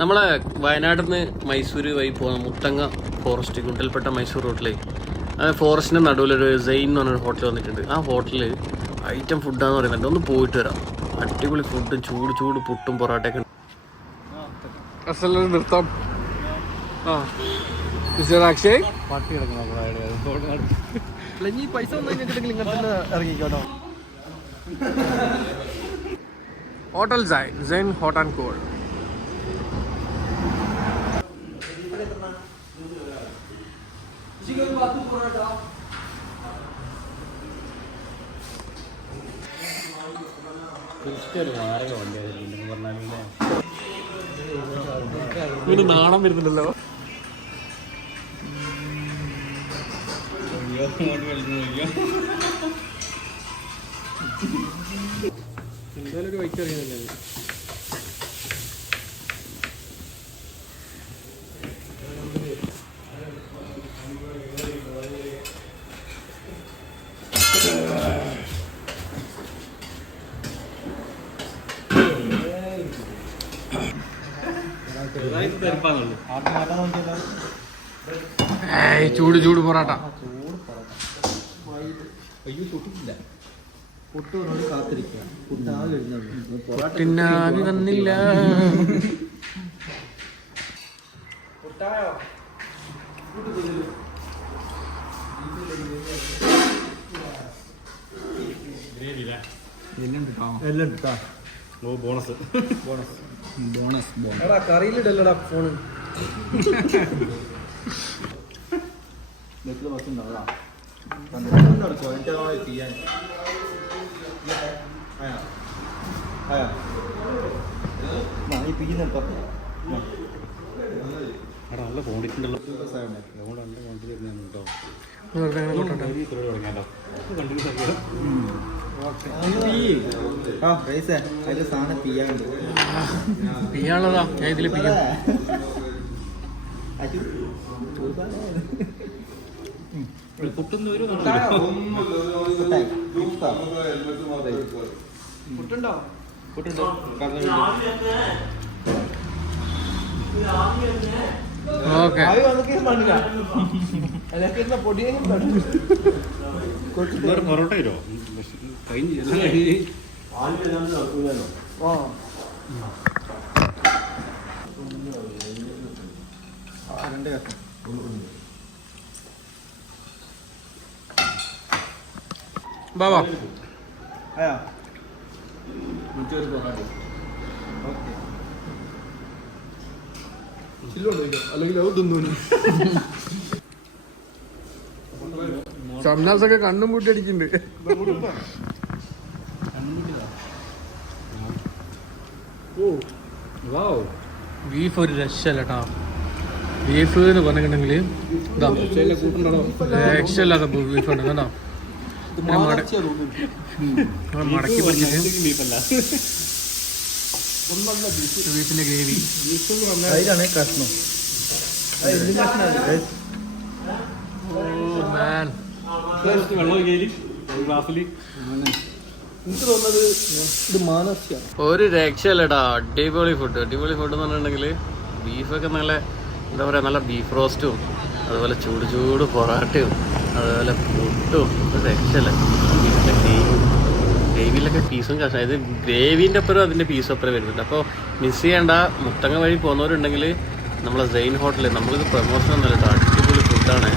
നമ്മളെ വയനാട്ടിൽ നിന്ന് മൈസൂർ വഴി പോകുന്ന മുത്തങ്ങ ഫോറസ്റ്റ് ഗുണ്ടൽപ്പെട്ട മൈസൂർ റോട്ടിൽ ഫോറസ്റ്റിൻ്റെ നടുവിലൊരു സെയിൻ എന്ന് പറഞ്ഞൊരു ഹോട്ടൽ വന്നിട്ടുണ്ട്. ആ ഹോട്ടലിൽ ഐറ്റം ഫുഡാന്ന് പറയുന്നുണ്ട്. ഒന്ന് പോയിട്ട് വരാം. അടിപൊളി ഫുഡും ചൂട് ചൂട് പുട്ടും പൊറാട്ടയൊക്കെ നിർത്താം. അക്ഷയ് പട്ടി കിടക്കണം ഈ പൈസ ഒന്നും ഇങ്ങനത്തെ ഇറങ്ങിക്കോട്ടോ. ഹോട്ടൽ സെയിൻ ഹോട്ട് ആൻഡ് കോൾഡ്. ഇങ്ങനെ നാണം വരുന്നുണ്ടല്ലോ. എന്തായാലും ഒരു വൈറ്റ് അറിയുന്നില്ല. ചൂട് ചൂട് പൊറാട്ട. പൊട്ടിനാവി വന്നില്ല. ബോണസ് ബോണസ് ബോണസ് ബോണസ് കറിയിലിടല്ലടാ ഫോണ്. നല്ല ക്വാണ്ടിറ്റിണ്ടല്ലോ. പിയാളതാ ഞാൻ ഇതിൽ പിയാ. പൊറോട്ട തരോ ബാബാ. ഷംനാസൊക്കെ കണ്ണും പൂട്ടി അടിക്കുന്നുണ്ട്. ബീഫ് ഒരു രക്ഷല്ല കേട്ടോ. ബീഫ് എന്ന് പറഞ്ഞിട്ടുണ്ടെങ്കിൽ രക്ഷല്ലാത്ത ബീഫുണ്ട് കേട്ടോ. മടക്കി പറിച്ചിട്ട് ബീഫിന്റെ ഗ്രേവി കഷ്ണം. ഒരു രക്ഷല്ലടാ. അടിപൊളി ഫുഡ്. അടിപൊളി ഫുഡ് എന്ന് പറഞ്ഞിട്ടുണ്ടെങ്കിൽ ബീഫൊക്കെ നല്ല എന്താ പറയുക, നല്ല ബീഫ് റോസ്റ്റും അതുപോലെ ചൂട് ചൂട് പൊറാട്ടയും അതുപോലെ പുട്ടും. ഒരു രക്ഷല്ല. ബീഫിൻ്റെ ഗ്രേവിയിലൊക്കെ പീസും കഷ്ണം. ഇത് ഗ്രേവിൻ്റെ ഒപ്പരം അതിൻ്റെ പീസും ഒപ്പരം വരുന്നുണ്ട്. അപ്പോൾ മിസ് ചെയ്യേണ്ട. മുത്തങ്ങ വഴി പോകുന്നവരുണ്ടെങ്കിൽ നമ്മളെ സെയിൻ ഹോട്ടലിൽ നമ്മളിത് പ്രൊമോഷൻ ഒന്നുമല്ല കേട്ടോ. അടിപൊളി ഫുഡാണ്.